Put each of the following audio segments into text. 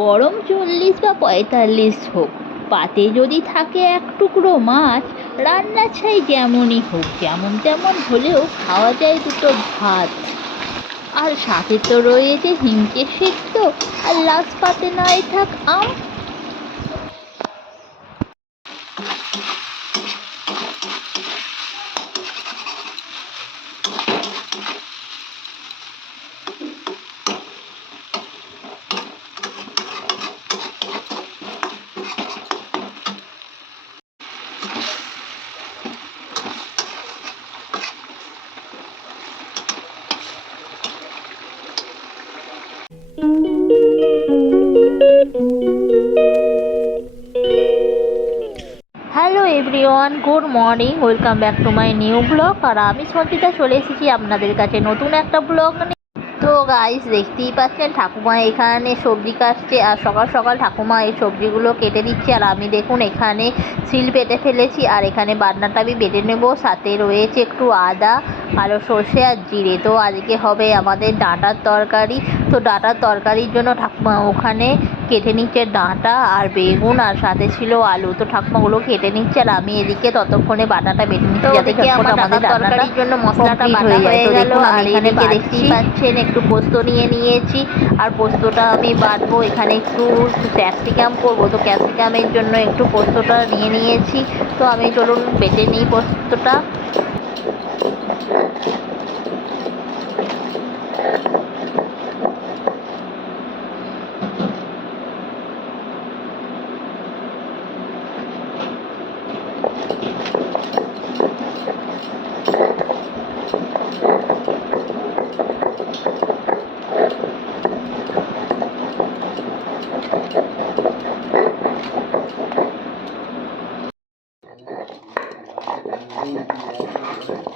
গরম 40 বা 45 হোক, পাতে যদি থাকে এক টুকরো মাছ, রান্না ছাই যেমনই হোক, যেমন তেমন হলেও খাওয়া যায় দুটো ভাত। আর সাথে তো রয়েছে হিংচে সেদ্ধ, আর লাস্ট পাতে নয় থাক আম। Hello everyone, good morning, welcome back to my new blog. আর আমি সঞ্চিতা চলে এসেছি আপনাদের কাছে নতুন একটা ব্লগ নিয়ে। তো গাইস, দেখতেই পাচ্ছেন ঠাকুমা এখানে সবজি কাটছে, আর সকাল সকাল ঠাকুমা এই সবজিগুলো কেটে দিচ্ছে। আর আমি দেখুন এখানে শিল বেটে ফেলেছি, আর এখানে বাটনাটা আমি বেটে নেব। সাথে রয়েছে একটু আদা, কালো সর্ষে আর জিরে। তো আজকে হবে আমাদের ডাঁটার তরকারি। তো ডাঁটার তরকারির জন্য ঠাকুমা ওখানে কেটে নিচ্ছে ডাঁটা আর বেগুন, আর সাথে ছিল আলু। তো ঠাকুমাগুলো কেটে নিচ্ছে, আর আমি এদিকে ততক্ষণে বাটাটা বেটে নিচ্ছি, যাতে ঝটপট আমাদের তরকারির জন্য মশলাটা বাটা হয়ে গেল। আর এখানে দেখতেই পাচ্ছেন একটু পোস্ত নিয়ে নিয়েছি, আর পোস্তটা আমি বাটবো। এখানে একটু ক্যাপসিকাম করবো, তো ক্যাপসিকামের জন্য একটু পোস্তটা নিয়ে নিয়েছি। তো আমি চলুন বেটে নিই পোস্তটা।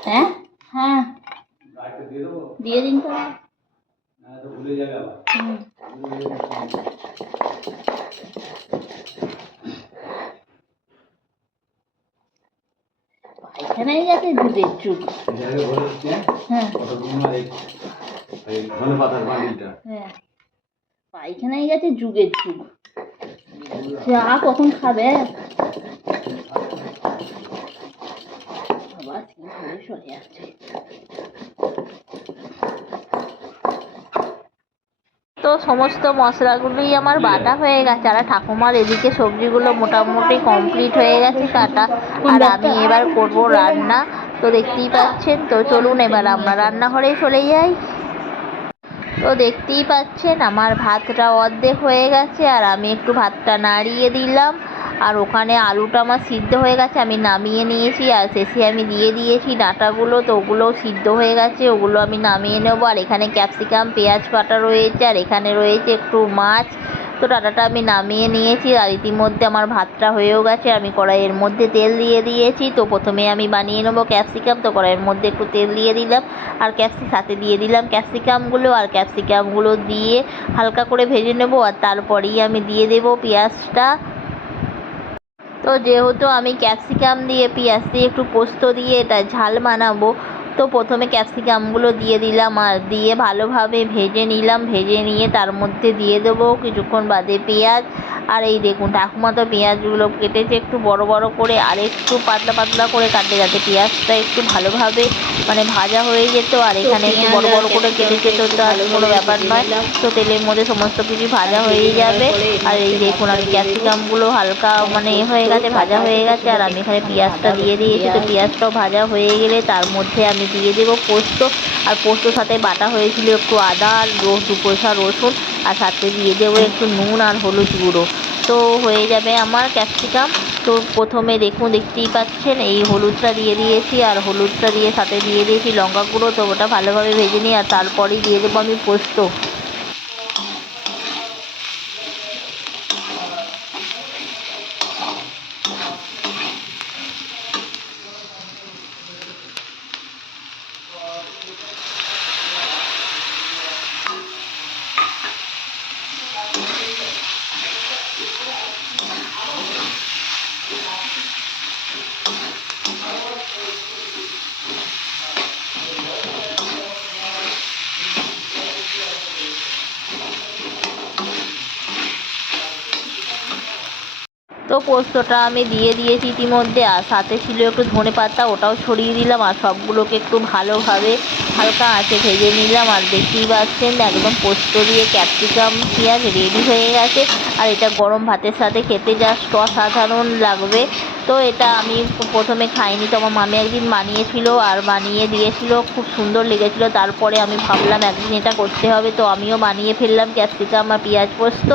হ্যাঁ হ্যাঁ, দিয়ে দিন তো। পায়খানায় গেছে যুগের যুগ। হ্যাঁ হ্যাঁ, পায়খানায় গেছে যুগের যুগ। চা কখন খাবে? আবার কি ধরে সরে আসছে। তো সমস্ত মশলাগুলোই আমার বাটা হয়ে গেছে, আর ঠাকুমার এদিকে সবজিগুলো মোটামুটি কমপ্লিট হয়ে গেছে কাটা। আর আমি এবার করব রান্না। তো দেখতেই পাচ্ছেন। তো চলুন এবার আমরা রান্নাঘরে চলে যাই। তো দেখতেই পাচ্ছেন আমার ভাতটা অর্ধেক হয়ে গেছে, আর আমি একটু ভাতটা নাড়িয়ে দিলাম। আর ওখানে আলুটা আমার সিদ্ধ হয়ে গেছে, আমি নামিয়ে নিয়েছি। আর শেষে আমি দিয়ে দিয়েছি ডাঁটাগুলো, তো ওগুলোও সিদ্ধ হয়ে গেছে, ওগুলো আমি নামিয়ে নেবো। আর এখানে ক্যাপসিকাম, পেঁয়াজ কাটা রয়েছে, আর এখানে রয়েছে একটু মাছ। তো ডাঁটাটা আমি নামিয়ে নিয়েছি, আর ইতিমধ্যে আমার ভাতটা হয়েও গেছে। আমি কড়াইয়ের মধ্যে তেল দিয়ে দিয়েছি। তো প্রথমে আমি বানিয়ে নেবো ক্যাপসিকাম। তো কড়াইয়ের মধ্যে একটু তেল দিয়ে দিলাম, আর সাথে দিয়ে দিলাম ক্যাপসিকামগুলো। আর ক্যাপসিকামগুলো দিয়ে হালকা করে ভেজে নেবো, আর তারপরেই আমি দিয়ে দেবো পেঁয়াজটা। তো যেহেতু আমি ক্যাপসিকাম দিয়ে পেঁয়াজ দিয়ে একটু পোস্ত দিয়ে এটা ঝাল বানাবো, তো প্রথমে ক্যাপসিকামগুলো দিয়ে দিলাম, আর দিয়ে ভালোভাবে ভেজে নিলাম। ভেজে নিয়ে তার মধ্যে দিয়ে দেবো কিছুক্ষণ বাদে পেঁয়াজ। আর এই দেখুন ঠাকুমা তো পেঁয়াজগুলো কেটেছে একটু বড় বড় করে, আর একটু পাতলা পাতলা করে কাটে, যাতে পেঁয়াজটা একটু ভালোভাবে ভাজা হয়ে যেত। আর এখানে একটু বড় বড় করে কেটেছে, তো তার কোনো ব্যাপার নয়। তো তেলের মধ্যে সমস্ত কিছু ভাজা হয়ে যাবে। আর এই দেখুন আমি ক্যাপসিকামগুলো হালকা হয়ে গেছে, ভাজা হয়ে গেছে। আর আমি এখানে পেঁয়াজটা দিয়ে দিয়েছি। তো পেঁয়াজটাও ভাজা হয়ে গেলে তার মধ্যে আমি দিয়ে দেবো পোস্ত। আর পোস্তর সাথে বাটা হয়েছিল একটু আদা আর 2 কোয়া রসুন, আর সাথে দিয়ে দেবো একটু নুন আর হলুদ গুঁড়ো। তো হয়ে যাবে আমার ক্যাপসিকাম। তো প্রথমে দেখতেই পাচ্ছেন এই হলুদটা দিয়ে দিয়েছি, আর হলুদটা দিয়ে সাথে দিয়ে দিয়েছি লঙ্কা গুঁড়ো। তো ওটা ভালোভাবে ভেজে নিই, আর তারপরেই দিয়ে দেবো আমি পোস্ত। তো পোস্তটা আমি দিয়ে দিয়েছি ইতিমধ্যে, আর সাথে ছিল একটু ধনেপাতা, ওটাও ছড়িয়ে দিলাম, আর সবগুলোকে একটু ভালোভাবে হালকা আঁচে ভেজে নিলাম। আর দেখতেই পাচ্ছেন একদম পোস্ত দিয়ে ক্যাপসিকাম পেঁয়াজ রেডি হয়ে গেছে। আর এটা গরম ভাতের সাথে খেতে জাস্ট অসাধারণ লাগবে। তো এটা আমি প্রথমে খাইনি, তো আমার মামি একদিন বানিয়েছিল আর বানিয়ে দিয়েছিল, খুব সুন্দর লেগেছিলো। তারপরে আমি ভাবলাম একদিন এটা করতে হবে, তো আমিও বানিয়ে ফেললাম ক্যাপসিকাম আর পেঁয়াজ পোস্ত।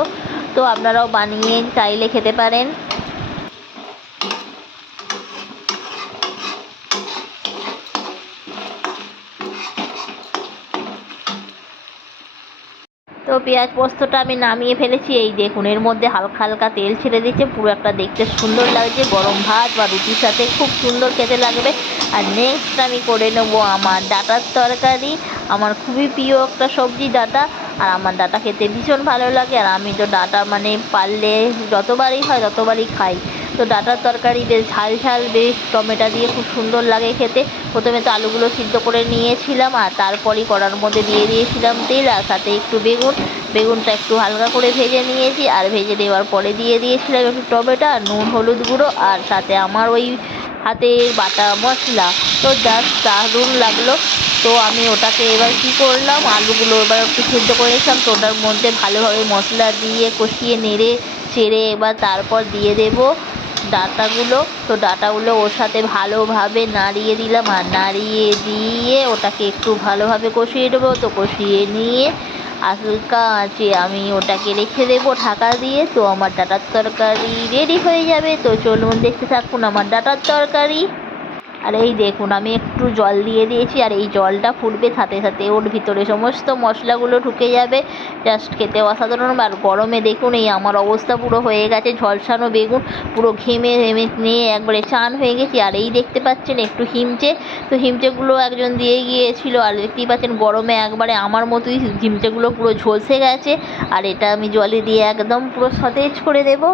তো আপনারাও বানিয়ে চাইলে খেতে পারেন। তো পেঁয়াজ পোস্তটা আমি নামিয়ে ফেলেছি। এই দেখুন, এর মধ্যে হালকা হালকা তেল ছেড়ে দিচ্ছে, পুরো একটা দেখতে সুন্দর লাগছে, গরম ভাত বা রুটির সাথে খুব সুন্দর খেতে লাগবে। আর নেক্সট আমি করে নেবো আমার ডাঁটার তরকারি। আমার খুবই প্রিয় একটা সবজি ডাঁটা, আর আমার ডাঁটা খেতে ভীষণ ভালো লাগে। আর আমি তো ডাঁটা মানে পারলে যতবারই হয় ততবারই খাই। তো ডাঁটার তরকারি বেশ ঝাল ঝাল, বেশ টমেটো দিয়ে খুব সুন্দর লাগে খেতে। প্রথমে তো আলুগুলো সিদ্ধ করে নিয়েছিলাম, আর তারপরেই কড়ার মধ্যে দিয়ে দিয়েছিলাম তেল, আর সাথে একটু বেগুনটা একটু হালকা করে ভেজে নিয়েছি। আর ভেজে নেওয়ার পরে দিয়ে দিয়েছিলাম একটু টমেটো আর নুন হলুদ গুঁড়ো, আর সাথে আমার ওই হাতের বাটা মশলা। তো জাস্ট দারুণ লাগলো। তো আমি ওটাকে এবার কী করলাম, আলুগুলো এবার একটু সেদ্ধ করে নিয়েছিলাম, তো ওটার মধ্যে ভালোভাবে মশলা দিয়ে কষিয়ে নেড়ে চেড়ে এবার তারপর দিয়ে দেবো ডাঁটাগুলো। তো ডাঁটাগুলো ওর সাথে ভালোভাবে নাড়িয়ে দিলাম, আর নাড়িয়ে দিয়ে ওটাকে একটু ভালোভাবে কষিয়ে দেবো। তো কষিয়ে নিয়ে হালকা আঁচে আমি ওটাকে রেখে দেবো ঢাকা দিয়ে। তো আমার ডাঁটার তরকারি রেডি হয়ে যাবে। তো চলুন দেখতে থাকুন আমার ডাঁটার তরকারি। আর এই দেখুন, আমি একটু জল দিয়ে দিয়েছি, আর এই জলটা ফুটবে, সাথে সাথে ওর ভিতরে সমস্ত মশলাগুলো ঢুকে যাবে। জাস্ট খেতে অসাধারণ। আর গরমে দেখুন এই আমার অবস্থা পুরো হয়ে গেছে ঝলসানো বেগুন, পুরো ঘেমে ঘেমে নিয়ে একবারে চান হয়ে গেছি। আর এই দেখতে পাচ্ছেন একটু হিমচে, তো হিমচেগুলো একজন দিয়ে গিয়েছিল, আর দেখতেই পাচ্ছেন গরমে একবারে আমার মতোই হিমচেগুলো পুরো ঝলসে গেছে। আর এটা আমি জলে দিয়ে একদম পুরো সতেজ করে দেবো।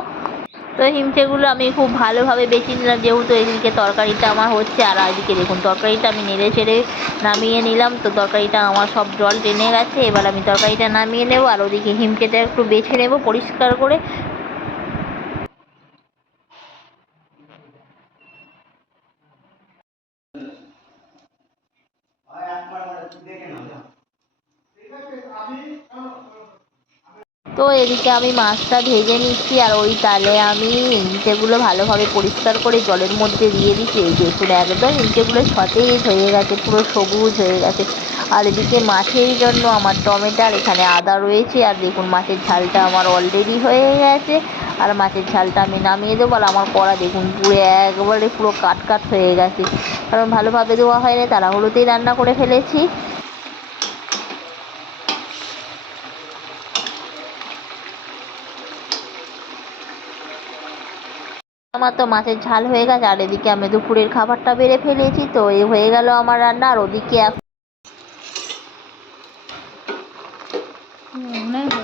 তো হিমচেগুলো আমি খুব ভালোভাবে বেছে নিলাম, যেহেতু এদিকে তরকারিটা আমার হচ্ছে। আর এদিকে দেখুন তরকারিটা আমি নেড়ে চেড়ে নামিয়ে নিলাম। তো তরকারিটা আমার সব জল টেনে গেছে, এবার আমি তরকারিটা নামিয়ে নেব। আর ওদিকে হিমচেটা একটু বেছে নেব পরিষ্কার করে। তো এদিকে আমি মাছটা ভেজে নিচ্ছি, আর ওই তালে আমি ইঁচেগুলো ভালোভাবে পরিষ্কার করে জলের মধ্যে দিয়ে দিচ্ছি। এই দেখুন একদম ইঁচেগুলো সতেজ হয়ে গেছে, পুরো সবুজ হয়ে গেছে। আর এদিকে মাছের জন্য আমার টমেটো আর এখানে আদা রয়েছে। আর দেখুন মাছের ঝালটা আমার অলরেডি হয়ে গেছে, আর মাছের ঝালটা আমি নামিয়ে দেবো। আর আমার কড়া দেখুন পুরো একবারে পুরো কাট কাট হয়ে গেছে, কারণ ভালোভাবে ধোয়া হয়নি, তাড়াহুড়োতেই রান্না করে ফেলেছি। আমার তো মাছের ঝাল হয়ে গেছে, আর এদিকে আমি দুপুরের খাবারটা বেড়ে ফেলেছি। তো এই হয়ে গেল আমার রান্না। আর ওদিকে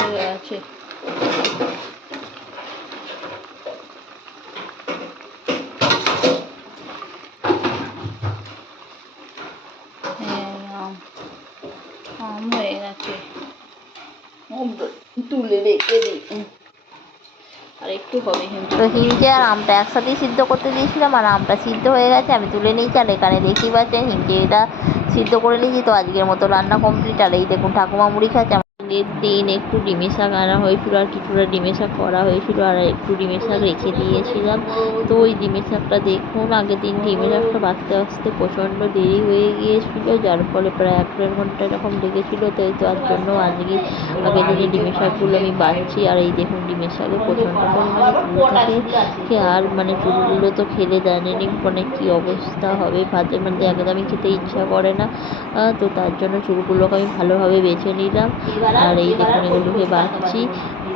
হয়ে গেছে। আম আম হয়ে গেছে, তুলে রেখে দিই, আর একটু হবে। তো হিমচে আর আমটা একসাথেই সিদ্ধ করতে দিয়েছিলাম, আর আমটা সিদ্ধ হয়ে গেছে, আমি তুলে নিয়েছি। আর এখানে দেখতেই পাচ্ছেন হিমচেটা সিদ্ধ করে নিয়েছি। তো আজকের মতো রান্না কমপ্লিট। আর এই দেখুন ঠাকুমা মুড়ি খাচ্ছে। আগের দিন একটু ডিমের শাক আনা হয়েছিল, আর কিছুটা ডিমের শাক করা হয়েছিল, আর একটু ডিমের শাক রেখে দিয়েছিলাম। তো ওই ডিমের শাকটা দেখুন, আগের দিন ডিমের শাকটা বাঁচতে বাঁচতে প্রচণ্ড দেরি হয়ে গিয়েছিলো, যার ফলে প্রায় 1-1.5 ঘন্টা এরকম লেগেছিলো। তাই তার জন্য আজকে আগের দিনে ডিমের শাকগুলো আমি বাঁচছি। আর এই দেখুন ডিমের শাকে প্রচণ্ড পরিমাণে চুল থাকে, আর মানে চুলগুলো তো খেলে জানেনি মানে কী অবস্থা হবে, ভাতের মধ্যে একদমই খেতে ইচ্ছা করে না। তো তার জন্য চুলগুলোকে আমি ভালোভাবে বেছে নিলাম, আর এই দেখুন এগুলোকে বাঁচছি।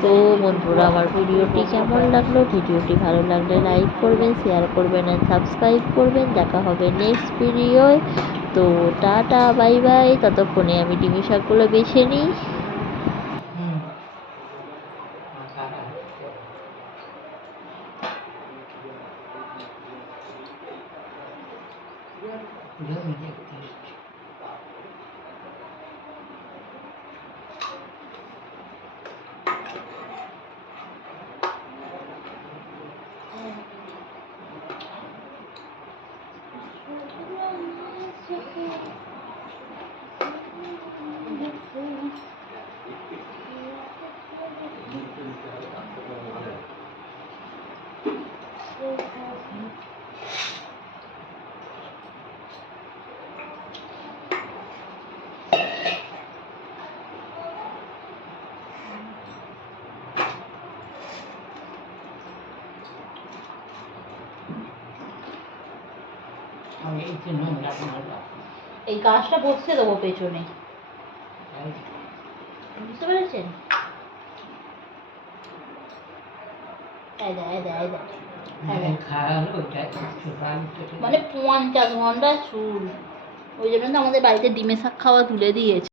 তো বন্ধুরা, আমার ভিডিওটি কেমন লাগলো? ভিডিওটি ভালো লাগলে লাইক করবেন, শেয়ার করবেন, আর সাবস্ক্রাইব করবেন। দেখা হবে নেক্সট ভিডিওয়। তো টাটা, বাই বাই। ততক্ষণে আমি ডিমের শাকগুলো বেছে নিই। এই গাছটা বসতে দেবো পেছনে, বুঝতে পেরেছেন? মানে 50 ঘন্টা চুল, ওই জন্য তো আমাদের বাড়িতে ডিমের শাক খাওয়া তুলে দিয়েছে।